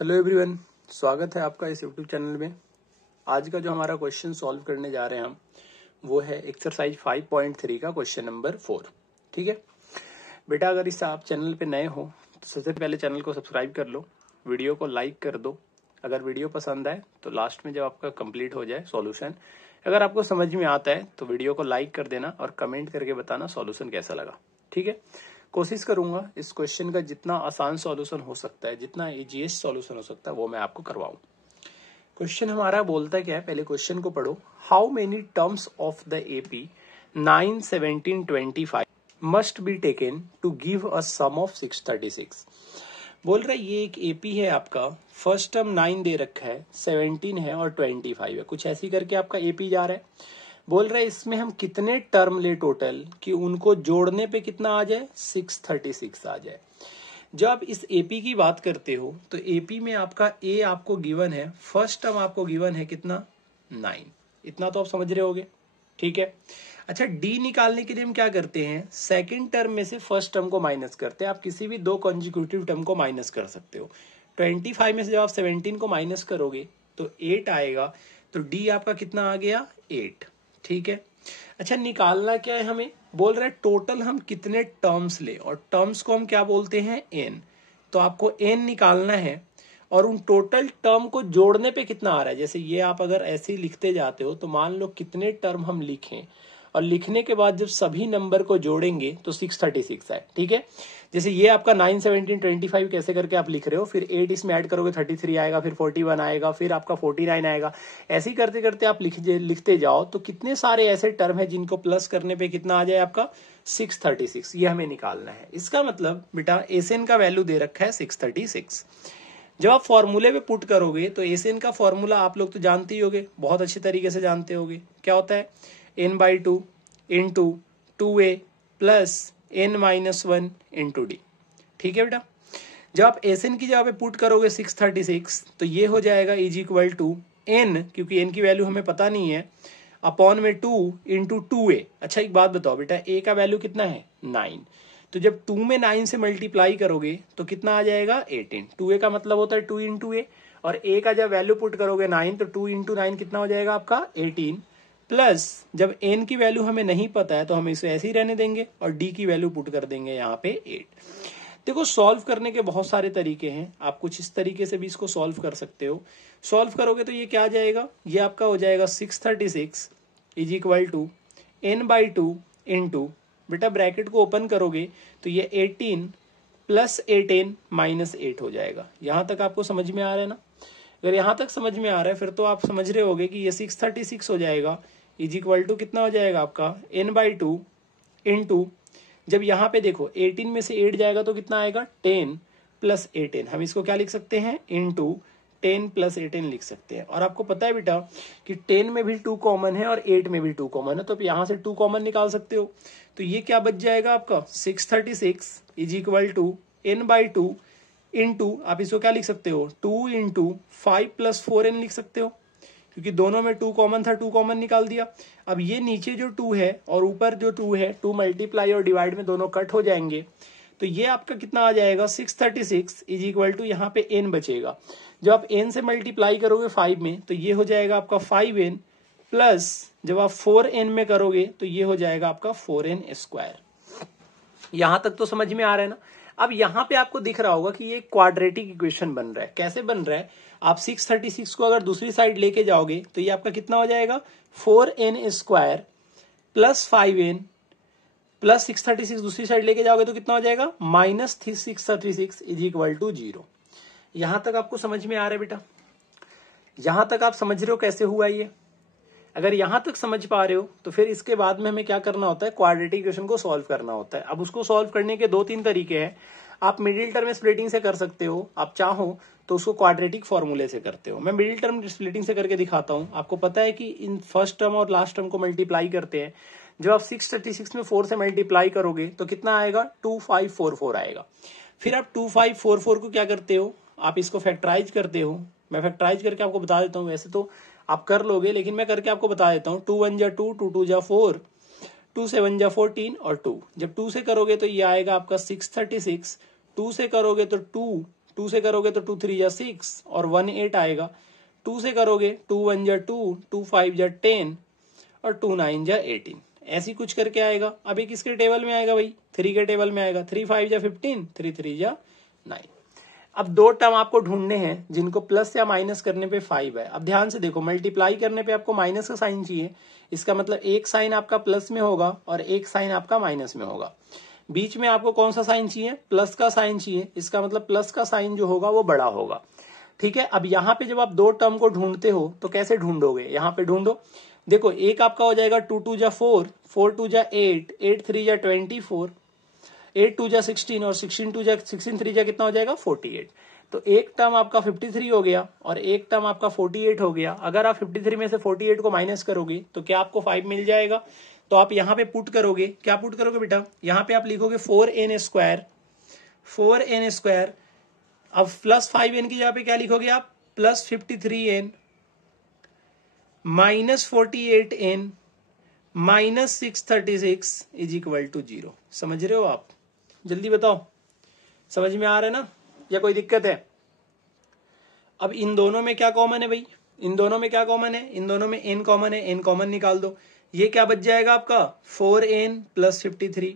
Hello everyone, स्वागत है आपका इस यूट्यूब चैनल में। आज का जो हमारा क्वेश्चन सॉल्व करने जा रहे हैं हम वो है एक्सरसाइज 5.3 का क्वेश्चन नंबर 4। ठीक है बेटा, अगर इस आप चैनल पे नए हो तो सबसे पहले चैनल को सब्सक्राइब कर लो, वीडियो को लाइक कर दो। अगर वीडियो पसंद आए तो लास्ट में जब आपका कंप्लीट हो जाए सॉल्यूशन, अगर आपको समझ में आता है तो वीडियो को लाइक कर देना और कमेंट करके बताना सॉल्यूशन कैसा लगा। ठीक है, कोशिश करूंगा इस क्वेश्चन का जितना आसान सॉल्यूशन हो सकता है, जितना इजीएस्ट सॉल्यूशन हो सकता है वो मैं आपको करवाऊं। क्वेश्चन हमारा बोलता क्या है, पहले क्वेश्चन को पढ़ो। How many terms of the AP 9, 17, 25 must be taken to give a sum of 636। बोल रहा है ये एक एपी है आपका, फर्स्ट टर्म 9 दे रखा है, 17 है और 25 है, कुछ ऐसी करके आपका एपी जा रहा है। बोल रहे इसमें हम कितने टर्म ले टोटल कि उनको जोड़ने पे कितना आ जाए, 636 आ जाए। जब आप इस एपी की बात करते हो तो एपी में आपका ए आपको गिवन है, फर्स्ट टर्म आपको गिवन है कितना, 9। इतना तो आप समझ रहे होगे। ठीक है, अच्छा डी निकालने के लिए हम क्या करते हैं, सेकंड टर्म में से फर्स्ट टर्म को माइनस करते हैं। आप किसी भी दो कॉन्जिक्यूटिव टर्म को माइनस कर सकते हो। 25 में से जब आप 17 को माइनस करोगे तो 8 आएगा, तो डी आपका कितना आ गया, 8। ठीक है, अच्छा निकालना क्या है हमें, बोल रहे हैं टोटल हम कितने टर्म्स ले, और टर्म्स को हम क्या बोलते हैं, एन। तो आपको एन निकालना है और उन टोटल टर्म को जोड़ने पे कितना आ रहा है। जैसे ये आप अगर ऐसे ही लिखते जाते हो तो मान लो कितने टर्म हम लिखें, और लिखने के बाद जब सभी नंबर को जोड़ेंगे तो 636 है। ठीक है, जैसे ये आपका 9, 17, 25 कैसे करके आप लिख रहे हो, फिर 8 इसमें ऐड करोगे 33 आएगा, फिर 41 आएगा, फिर आपका 49 आएगा। ऐसे ही करते करते आप लिखते जाओ तो कितने सारे ऐसे टर्म है जिनको प्लस करने पे कितना आ जाए आपका, 636। ये हमें निकालना है। इसका मतलब बेटा एसएन का वैल्यू दे रखा है 636। जब आप फॉर्मूले पे पुट करोगे तो एसएन का फॉर्मूला आप लोग तो जानते ही होगे, बहुत अच्छी तरीके से जानते होगे। क्या होता है, n/2 into 2a plus n-1 into D. ठीक है बेटा, जब आप एसएन की जगह पे पुट करोगे 636 तो ये हो जाएगा इज इक्वल टू n, क्योंकि n की वैल्यू हमें पता नहीं है, अपॉन में 2 इंटू 2a। अच्छा एक बात बताओ बेटा, a का वैल्यू कितना है, 9। तो जब 2 में 9 से मल्टीप्लाई करोगे तो कितना आ जाएगा, 18। 2a का मतलब होता है 2 इंटू ए, और a का जब वैल्यू पुट करोगे 9 तो 2 इंटू 9 कितना हो जाएगा आपका, 18। प्लस जब n की वैल्यू हमें नहीं पता है तो हम इसे ऐसे ही रहने देंगे और d की वैल्यू पुट कर देंगे यहाँ पे 8। देखो सॉल्व करने के बहुत सारे तरीके हैं, आप कुछ इस तरीके से भी इसको सॉल्व कर सकते हो। सॉल्व करोगे तो ये क्या आ जाएगा, ये आपका हो जाएगा 636 is equal to n/2 into, बेटा ब्रैकेट को ओपन करोगे तो ये 18 प्लस 18 माइनस 8 हो जाएगा। यहां तक आपको समझ में आ रहा है ना। अगर यहां तक समझ में आ रहा है फिर तो आप समझ रहे होगे कि ये 636 हो जाएगा इज इक्वल टू कितना हो जाएगा आपका, n/2 इंटू, जब यहाँ पे देखो 18 में से 8 जाएगा तो कितना आएगा, 10 प्लस 18। हम इसको क्या लिख सकते हैं, इंटू 10 प्लस 18 लिख सकते हैं। और आपको पता है बेटा कि 10 में भी 2 कॉमन है और 8 में भी 2 कॉमन है, तो आप यहाँ से 2 कॉमन निकाल सकते हो। तो ये क्या बच जाएगा आपका, 636 is equal to n/2 into, आप इसको क्या लिख सकते हो, 2 इंटू 5 प्लस 4n लिख सकते हो, क्योंकि दोनों में 2 कॉमन था, 2 कॉमन निकाल दिया। अब ये नीचे जो 2 है और ऊपर जो 2 है, 2 मल्टीप्लाई और डिवाइड में दोनों कट हो जाएंगे, तो ये आपका कितना आ जाएगा, 636 इज इक्वल टू, यहाँ पे n बचेगा। जब आप n से मल्टीप्लाई करोगे 5 में तो ये हो जाएगा आपका 5n, प्लस जब आप 4n में करोगे तो ये हो जाएगा आपका 4n²। यहां तक तो समझ में आ रहा है ना। अब यहां पे आपको दिख रहा होगा कि ये क्वाड्रेटिक इक्वेशन बन रहा है। कैसे बन रहा है, आप 636 को अगर दूसरी साइड लेके जाओगे तो ये आपका कितना हो जाएगा, 4n² प्लस 5n प्लस 636 दूसरी साइड लेके जाओगे तो कितना हो जाएगा, माइनस 636 इज इक्वल टू 0। यहां तक आपको समझ में आ रहा है बेटा, यहां तक आप समझ रहे हो कैसे हुआ ये। अगर यहां तक समझ पा रहे हो तो फिर इसके बाद में हमें क्या करना होता है, क्वाड्रेटिक इक्वेशन को सॉल्व करना होता है। अब उसको सॉल्व करने के 2-3 तरीके हैं। आप मिडिल टर्म स्प्लिटिंग से कर सकते हो, आप चाहो तो उसको क्वाड्रेटिक फॉर्मूले से करते हो। मैं मिडिल टर्म स्प्लिटिंग से करके दिखाता हूं। आपको पता है कि इन फर्स्ट टर्म और लास्ट टर्म को मल्टीप्लाई करते हैं। जब आप 636 में 4 से मल्टीप्लाई करोगे तो कितना आएगा, 2544 आएगा। फिर आप 2544 को क्या करते हो, आप इसको फैक्टराइज करते हो। मैं फैक्टराइज करके आपको बता देता हूँ, वैसे तो आप कर लोगे लेकिन मैं करके आपको बता देता हूँ। 2 1 जा 2, 2 2 जा 4, 2 7 जा 14 और 2। जब 2 से करोगे तो ये आएगा आपका 636, 2 से करोगे तो 2 2 से करोगे तो 2 3 जा 6 और 1 8 आएगा। 2 से करोगे 2 1 जा 2, 2 5 जा 10 और 2 9 जा 18, ऐसी कुछ करके आएगा। अब ये किसके टेबल में आएगा भाई? 3 के टेबल में आएगा। 3 5 जा 15, 3 3 जा 9। अब दो टर्म आपको ढूंढने हैं जिनको प्लस या माइनस करने पे 5 है। अब ध्यान से देखो, मल्टीप्लाई करने पे आपको माइनस का साइन चाहिए, इसका मतलब एक साइन आपका प्लस में होगा और एक साइन आपका माइनस में होगा। बीच में आपको कौन सा साइन चाहिए? प्लस का साइन चाहिए, इसका मतलब प्लस का साइन जो होगा वो बड़ा होगा। ठीक है, अब यहाँ पे जब आप दो टर्म को ढूंढते हो तो कैसे ढूंढोगे? यहाँ पे ढूंढो, देखो एक आपका हो जाएगा 2 2 जा 4, 4 2 जा 8, 8 3 जा 24, 8 2 जा 16 और 16 3 जा कितना हो जाएगा? 48। तो एक टर्म आपका 53 हो गया और एक टर्म आपका 48 हो गया। अगर आप 53 में से 48 को माइनस करोगे तो क्या आपको 5 मिल जाएगा? तो आप यहाँ पे पुट करोगे, क्या पुट करोगे बेटा? यहाँ पे आप लिखोगे 4n स्क्वायर, 4n स्क्वायर। अब प्लस 5n की जगह पे क्या लिखोगे आप? Plus 53n minus 48n minus 636 is equal to 0। समझ रहे हो आप? जल्दी बताओ, समझ में आ रहा है ना या कोई दिक्कत है? अब इन दोनों में क्या कॉमन है भाई? इन दोनों में क्या कॉमन है? इन दोनों में n कॉमन है, n कॉमन निकाल दो। ये क्या बच जाएगा आपका? 4n plus 53।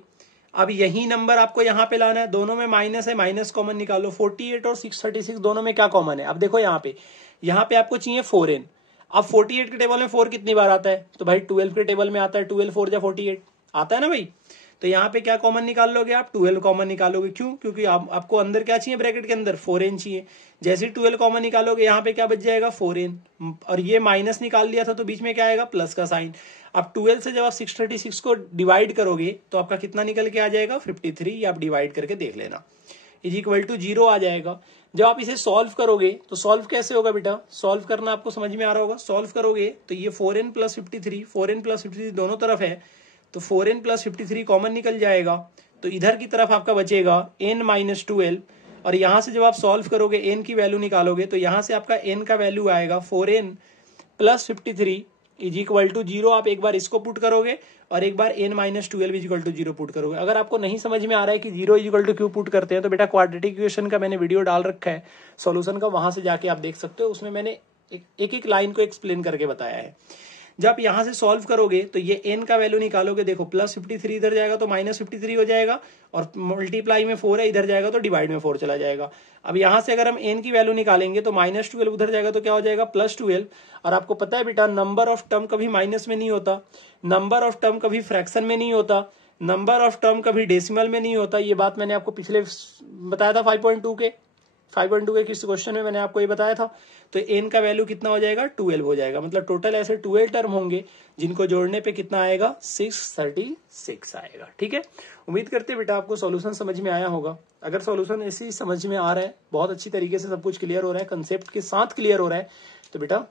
अब यही नंबर आपको यहां पे लाना है, दोनों में माइनस है, माइनस कॉमन निकालो। 48 और 636 दोनों में क्या कॉमन है? अब देखो यहाँ पे आपको चाहिए 4n। अब 48 के टेबल में 4 कितनी बार आता है? तो भाई 12 के टेबल में आता है, 12 4 जा 48 आता है ना भाई। तो यहाँ पे क्या कॉमन निकाल लोगे आप? 12 कॉमन निकालोगे। क्यों? क्योंकि आपको अंदर क्या चाहिए? ब्रैकेट के अंदर 4n चाहिए। जैसे 12 कॉमन निकालोगे यहाँ पे क्या बच जाएगा? 4n। और ये माइनस निकाल लिया था तो बीच में क्या आएगा? प्लस का साइन। अब 12 से जब आप 636 को डिवाइड करोगे तो आपका कितना निकल के आ जाएगा? 53। ये आप डिवाइड करके देख लेना, इज इक्वल टू 0 आ जाएगा। जब आप इसे सॉल्व करोगे तो सॉल्व कैसे होगा बेटा? सॉल्व करना आपको समझ में आ रहा होगा। सॉल्व करोगे तो ये 4n प्लस 53, 4n प्लस 53 दोनों तरफ है तो 4n प्लस 53 कॉमन निकल जाएगा। तो इधर की तरफ आपका बचेगा n माइनस 12 और यहां से जब आप सॉल्व करोगे n की वैल्यू निकालोगे तो यहां से आपका n का वैल्यू आएगा 4n plus 53 is equal to 0। आप एक बार इसको पुट करोगे और एक बार n minus 12 is equal to 0 put करोगे। अगर आपको नहीं समझ में आ रहा है कि 0 इज इक्वल टू क्यों पुट करते हैं तो बेटा क्वाड्रेटिक इक्वेशन का मैंने वीडियो डाल रखा है सॉल्यूशन का, वहां से जाके आप देख सकते हो। उसमें मैंने एक एक लाइन को एक्सप्लेन करके बताया है। जब आप यहां से सॉल्व करोगे तो ये n का वैल्यू निकालोगे, देखो प्लस 53 इधर जाएगा तो माइनस 53 हो जाएगा और मल्टीप्लाई में 4 है, इधर जाएगा तो डिवाइड में 4 चला जाएगा। अब यहां से अगर हम n की वैल्यू निकालेंगे तो माइनस 12 उधर जाएगा तो क्या हो जाएगा? प्लस 12। और आपको पता है बेटा नंबर ऑफ टर्म कभी माइनस में नहीं होता, नंबर ऑफ टर्म कभी फ्रैक्शन में नहीं होता, नंबर ऑफ टर्म कभी डेसिमल में नहीं होता। ये बात मैंने आपको पिछले बताया था 5.2 के किस क्वेश्चन में मैंने आपको ये बताया था। तो n का वैल्यू कितना हो जाएगा? 12 हो जाएगा। मतलब टोटल ऐसे 12 टर्म होंगे जिनको जोड़ने पे कितना आएगा? 636 आएगा। ठीक है, उम्मीद करते हैं बेटा आपको सॉल्यूशन समझ में आया होगा। अगर सॉल्यूशन ऐसे ही समझ में आ रहा है, बहुत अच्छी तरीके से सब कुछ क्लियर हो रहा है, कंसेप्ट के साथ क्लियर हो रहा है, तो बेटा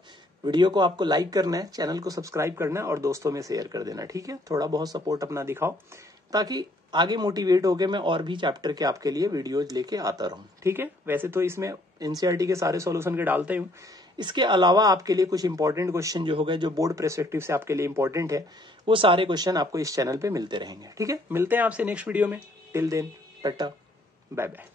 वीडियो को आपको लाइक करना है, चैनल को सब्सक्राइब करना है और दोस्तों में शेयर कर देना। ठीक है, थोड़ा बहुत सपोर्ट अपना दिखाओ ताकि आगे मोटिवेट होकर मैं और भी चैप्टर के आपके लिए वीडियोज लेके आता रहूं। ठीक है, वैसे तो इसमें एनसीईआरटी के सारे सॉल्यूशन के डालते हूँ, इसके अलावा आपके लिए कुछ इंपॉर्टेंट क्वेश्चन जो हो गए, जो बोर्ड पर्सपेक्टिव से आपके लिए इंपॉर्टेंट है, वो सारे क्वेश्चन आपको इस चैनल पे मिलते रहेंगे। ठीक है, मिलते हैं आपसे नेक्स्ट वीडियो में। Till then tata bye bye.